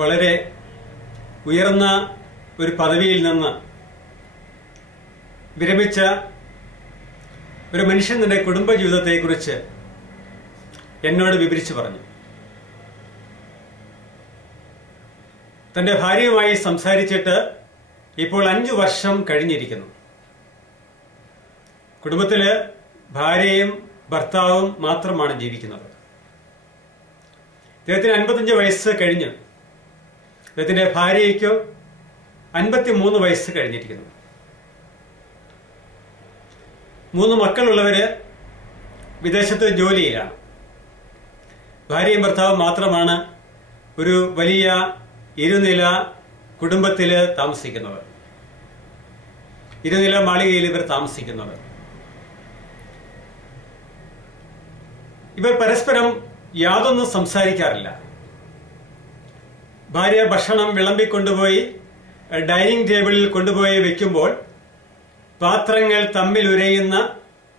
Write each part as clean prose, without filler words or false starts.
വളരെ ഉയർന്ന ഒരു പദവിയിൽ നിന്ന് വിരമിച്ച ഒരു മനുഷ്യൻ തന്റെ കുടുംബജീവിതത്തെക്കുറിച്ച് എന്നോട് വിവരിച്ചു പറഞ്ഞു. തന്റെ ഭാര്യയുമായി സംസാരിച്ചിട്ട് ഇപ്പോൾ 5 വർഷം കഴിഞ്ഞിരിക്കുന്നു. കുടുംബത്തില് ഭാര്യയും ഭർത്താവും മാത്രമാണ് ജീവിക്കുന്നത്. അദ്ദേഹത്തിന് 55 വയസ്സ് കഴിഞ്ഞു. അദ്ദേഹത്തിന്റെ ഭാര്യയ്ക്ക് 53 വയസ്സ് കഴിഞ്ഞിരിക്കുന്നു. 3 മക്കളുള്ളവര് വിദേശത്ത് ജോലിയിലാണ്. ഭാര്യയും ഭർത്താവും മാത്രമാണ് ഒരു വലിയ ഇരുനില കുടുംബത്തില് താമസിക്കുന്നവർ. ഇരുനില മാളികയിൽ ഇവർ താമസിക്കുന്നവർ. ഇവർ പരസ്പരം യാതൊന്നും സംസാരിക്കാറില്ല. ഭാര്യ ഭക്ഷണം വിളമ്പിക്കൊണ്ടുപോയി ഡൈനിങ് ടേബിളിൽ കൊണ്ടുപോയി വെക്കുമ്പോൾ പാത്രങ്ങൾ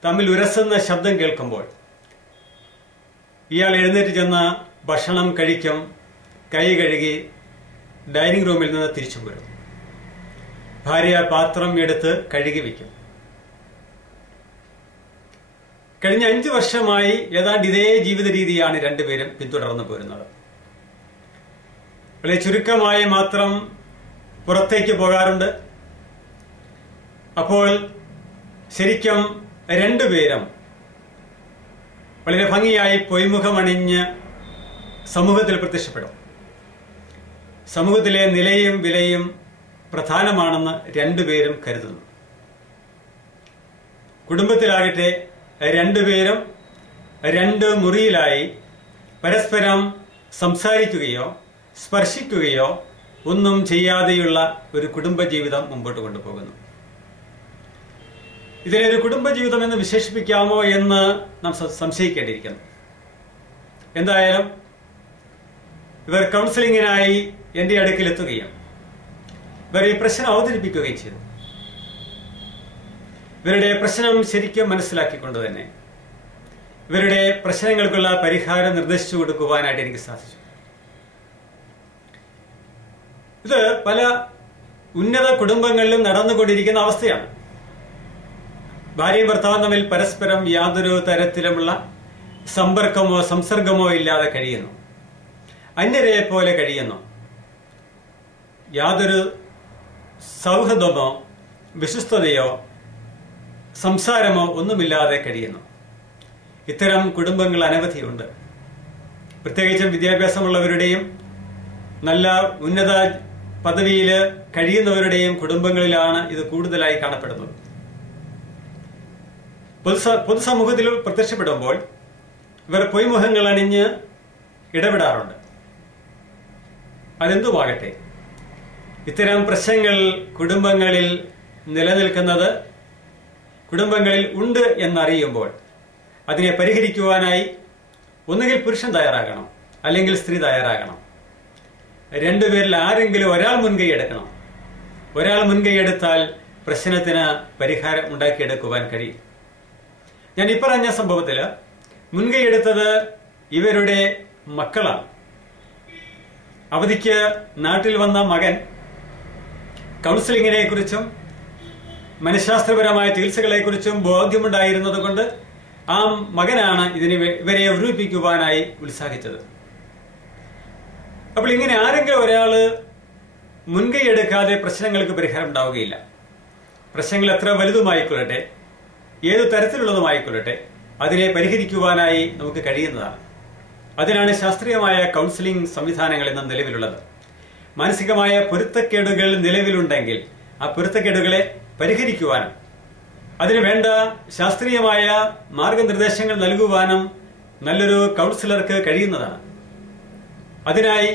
തമ്മിൽ ഉരസുന്ന ശബ്ദം കേൾക്കുമ്പോൾ ഇയാൾ എഴുന്നേറ്റ് ചെന്ന് ഭക്ഷണം കഴിക്കും, കൈ കഴുകി ഡൈനിങ് റൂമിൽ നിന്ന് തിരിച്ചു വരും. ഭാര്യ പാത്രം എടുത്ത് കഴുകി വയ്ക്കും. കഴിഞ്ഞ 5 വർഷമായി ഏതാണ്ട് ഇതേ ജീവിത രീതിയാണ് രണ്ടുപേരും പിന്തുടർന്നു പോരുന്നത്. വളരെ ചുരുക്കമായി മാത്രം പുറത്തേക്ക് പോകാറുണ്ട്. അപ്പോൾ ശരിക്കും രണ്ടുപേരും വളരെ ഭംഗിയായി പൊയ്മുഖമണിഞ്ഞ് സമൂഹത്തിൽ പ്രത്യക്ഷപ്പെടും. സമൂഹത്തിലെ നിലയും വിലയും പ്രധാനമാണെന്ന് രണ്ടുപേരും കരുതുന്നു. കുടുംബത്തിലാകട്ടെ രണ്ടുപേരും 2 മുറിയിലായി പരസ്പരം സംസാരിക്കുകയോ സ്പർശിക്കുകയോ ഒന്നും ചെയ്യാതെയുള്ള ഒരു കുടുംബജീവിതം മുമ്പോട്ട് കൊണ്ടുപോകുന്നു. ഇതിനൊരു കുടുംബജീവിതം എന്ന് വിശേഷിപ്പിക്കാമോ എന്ന് നാം സംശയിക്കേണ്ടിയിരിക്കുന്നു. എന്തായാലും ഇവർ കൗൺസിലിങ്ങിനായി എന്റെ അടുക്കിലെത്തുകയും ഇവർ ഈ പ്രശ്നം അവതരിപ്പിക്കുകയും ചെയ്തു. ഇവരുടെ പ്രശ്നം ശരിക്കും മനസ്സിലാക്കിക്കൊണ്ട് തന്നെ ഇവരുടെ പ്രശ്നങ്ങൾക്കുള്ള പരിഹാരം നിർദ്ദേശിച്ചു കൊടുക്കുവാനായിട്ട് എനിക്ക് സാധിച്ചു. ഇത് പല ഉന്നത കുടുംബങ്ങളിലും നടന്നുകൊണ്ടിരിക്കുന്ന അവസ്ഥയാണ്. ഭാര്യയും ഭർത്താവും തമ്മിൽ പരസ്പരം യാതൊരു തരത്തിലുമുള്ള സമ്പർക്കമോ സംസർഗമോ ഇല്ലാതെ കഴിയുന്നു. അന്യരെ പോലെ കഴിയുന്നു. യാതൊരു സൗഹൃദമോ വിശ്വസ്തതയോ സംസാരമോ ഒന്നുമില്ലാതെ കഴിയുന്നു. ഇത്തരം കുടുംബങ്ങൾ അനവധിയുണ്ട്. പ്രത്യേകിച്ചും വിദ്യാഭ്യാസമുള്ളവരുടെയും നല്ല ഉന്നത പദവിയിൽ കഴിയുന്നവരുടെയും കുടുംബങ്ങളിലാണ് ഇത് കൂടുതലായി കാണപ്പെടുന്നത്. പൊതുസമൂഹത്തിൽ പ്രത്യക്ഷപ്പെടുമ്പോൾ ഇവർ പൊയ്മുഖങ്ങൾ അണിഞ്ഞ് ഇടപെടാറുണ്ട്. അതെന്തുമാകട്ടെ, ഇത്തരം പ്രശ്നങ്ങൾ കുടുംബങ്ങളിൽ നിലനിൽക്കുന്നത് കുടുംബങ്ങളിൽ ഉണ്ട് എന്നറിയുമ്പോൾ അതിനെ പരിഹരിക്കുവാനായി ഒന്നുകിൽ പുരുഷൻ തയ്യാറാകണം, അല്ലെങ്കിൽ സ്ത്രീ തയ്യാറാകണം. രണ്ടുപേരിൽ ആരെങ്കിലും ഒരാൾ മുൻകൈ എടുക്കണം. ഒരാൾ മുൻകൈ എടുത്താൽ പ്രശ്നത്തിന് പരിഹാരം ഉണ്ടാക്കിയെടുക്കുവാൻ കഴിയും. ഞാൻ ഈ പറഞ്ഞ സംഭവത്തില് മുൻകൈ എടുത്തത് ഇവരുടെ മക്കളാണ്. അവധിക്ക് നാട്ടിൽ വന്ന മകൻ കൗൺസിലിങ്ങിനെ കുറിച്ചും മനഃശാസ്ത്രപരമായ ചികിത്സകളെ കുറിച്ചും ബോധ്യമുണ്ടായിരുന്നത് കൊണ്ട് ആ മകനാണ് ഇവരെ ഒരുമിപ്പിക്കുവാനായി ഉത്സാഹിച്ചത്. അപ്പോൾ ഇങ്ങനെ ആരെങ്കിലും ഒരാള് മുൻകൈ എടുക്കാതെ പ്രശ്നങ്ങൾക്ക് പരിഹാരം ഉണ്ടാവുകയില്ല. പ്രശ്നങ്ങൾ എത്ര വലുതുമായിക്കൊള്ളട്ടെ, ഏതു തരത്തിലുള്ളതുമായിക്കൊള്ളട്ടെ, അതിനെ പരിഹരിക്കുവാനായി നമുക്ക് കഴിയുന്നതാണ്. അതിനാണ് ശാസ്ത്രീയമായ കൗൺസിലിംഗ് സംവിധാനങ്ങൾ ഇന്ന് നിലവിലുള്ളത്. മാനസികമായ പൊരുത്തക്കേടുകൾ നിലവിലുണ്ടെങ്കിൽ ആ പൊരുത്തക്കേടുകളെ പരിഹരിക്കുവാനും അതിനു വേണ്ട ശാസ്ത്രീയമായ മാർഗനിർദ്ദേശങ്ങൾ നൽകുവാനും നല്ലൊരു കൗൺസിലർക്ക് കഴിയുന്നതാണ്. അതിനായി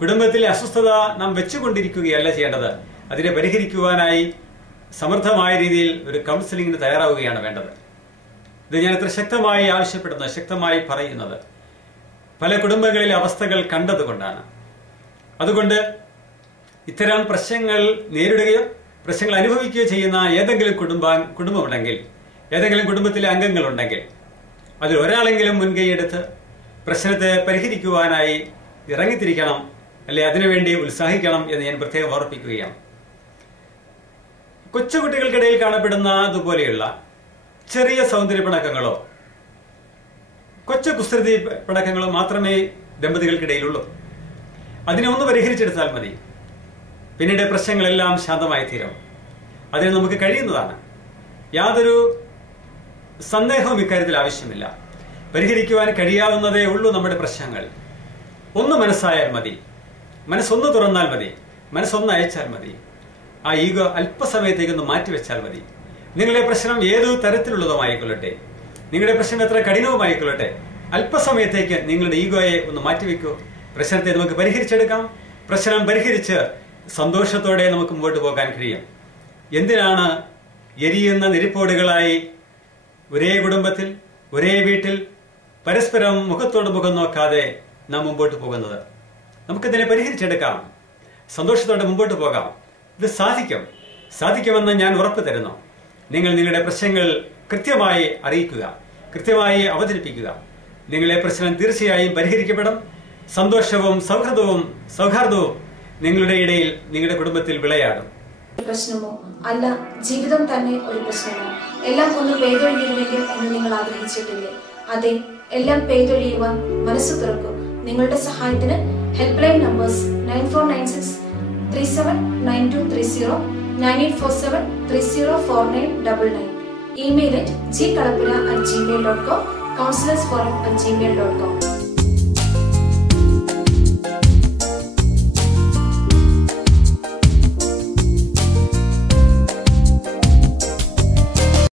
കുടുംബത്തിലെ അസ്വസ്ഥത നാം വെച്ചുകൊണ്ടിരിക്കുകയല്ല ചെയ്യേണ്ടത്. അതിനെ പരിഹരിക്കുവാനായി സമർത്ഥമായ രീതിയിൽ ഒരു കൗൺസിലിംഗിന് തയ്യാറാവുകയാണ് വേണ്ടത്. ഇത് ഞാൻ ഇത്ര ശക്തമായി ആവശ്യപ്പെടുന്നത്, ശക്തമായി പറയുന്നത് പല കുടുംബങ്ങളിലെ അവസ്ഥകൾ കണ്ടതുകൊണ്ടാണ്. അതുകൊണ്ട് ഇത്തരം പ്രശ്നങ്ങൾ നേരിടുകയോ പ്രശ്നങ്ങൾ അനുഭവിക്കുകയോ ചെയ്യുന്ന ഏതെങ്കിലും കുടുംബമുണ്ടെങ്കിൽ, ഏതെങ്കിലും കുടുംബത്തിലെ അംഗങ്ങളുണ്ടെങ്കിൽ അതിൽ ഒരാളെങ്കിലും മുൻകൈയെടുത്ത് പ്രശ്നത്തെ പരിഹരിക്കുവാനായി ഇറങ്ങിത്തിരിക്കണം അല്ലെ അതിനുവേണ്ടി ഉത്സാഹിക്കണം എന്ന് ഞാൻ പ്രത്യേകം ഓർപ്പിക്കുകയാണ്. കൊച്ചുകുട്ടികൾക്കിടയിൽ കാണപ്പെടുന്ന അതുപോലെയുള്ള ചെറിയ സൗന്ദര്യ പിണക്കങ്ങളോ കൊച്ചു കുസൃതി പിണക്കങ്ങളോ മാത്രമേ ദമ്പതികൾക്കിടയിലുള്ളൂ. അതിനെ ഒന്ന് പരിഹരിച്ചെടുത്താൽ മതി. പിന്നീട് പ്രശ്നങ്ങളെല്ലാം ശാന്തമായി തീരും. അതിന് നമുക്ക് കഴിയുന്നതാണ്. യാതൊരു സന്ദേഹവും ഇക്കാര്യത്തിൽ ആവശ്യമില്ല. പരിഹരിക്കുവാൻ കഴിയാവുന്നതേ ഉള്ളൂ നമ്മുടെ പ്രശ്നങ്ങൾ. ഒന്ന് മനസ്സായാൽ മതി, മനസ്സൊന്ന് തുറന്നാൽ മതി, മനസ്സൊന്ന് അയച്ചാൽ മതി. ആ ഈഗോ അല്പസമയത്തേക്കൊന്ന് മാറ്റിവെച്ചാൽ മതി. നിങ്ങളുടെ പ്രശ്നം ഏതു തരത്തിലുള്ളതുമായിക്കൊള്ളട്ടെ, നിങ്ങളുടെ പ്രശ്നം എത്ര കഠിനവുമായിക്കൊള്ളട്ടെ, അല്പസമയത്തേക്ക് നിങ്ങളുടെ ഈഗോയെ ഒന്ന് മാറ്റിവെക്കൂ. പ്രശ്നത്തെ നമുക്ക് പരിഹരിച്ചെടുക്കാം. പ്രശ്നം പരിഹരിച്ച് സന്തോഷത്തോടെ നമുക്ക് മുമ്പോട്ട് പോകാൻ കഴിയും. എന്തിനാണ് എരിയുന്ന നെരിപ്പോടുകളായി ഒരേ കുടുംബത്തിൽ ഒരേ വീട്ടിൽ പരസ്പരം മുഖത്തോട് മുഖം നോക്കാതെ നാം മുമ്പോട്ട് പോകുന്നത്? നമുക്കിതിനെ പരിഹരിച്ചെടുക്കാം. സന്തോഷത്തോടെ മുമ്പോട്ട് പോകാം. ഇത് സാധിക്കുമെന്ന് ഞാൻ ഉറപ്പ് തരുന്നു. നിങ്ങൾ നിങ്ങളുടെ പ്രശ്നങ്ങൾ കൃത്യമായി അറിയിക്കുക, കൃത്യമായി അവതരിപ്പിക്കുക. നിങ്ങളുടെ പ്രശ്നം തീർച്ചയായും പരിഹരിക്കപ്പെടും. സന്തോഷവും സൗഹാർദ്ദവും നിങ്ങളുടെ ഇടയിൽ, നിങ്ങളുടെ കുടുംബത്തിൽ വിളയാടും. പ്രശ്നമോ അല്ല ജീവിതം തന്നെ ഒരു പ്രശ്നമോ? എല്ലാം ഒന്ന് പെയ്തൊഴിയുമെങ്കിൽ എന്ന് നിങ്ങൾ ആഗ്രഹിച്ചിട്ടില്ലേ? അതെ, എല്ലാം പെയ്തൊഴിയുവാൻ മനസ്സ് തുറക്കും. നിങ്ങളുടെ സഹായത്തിന് help line numbers 9496379230, 9847304999, email @gkalapura@gmail.com, counselorsforum@gmail.com.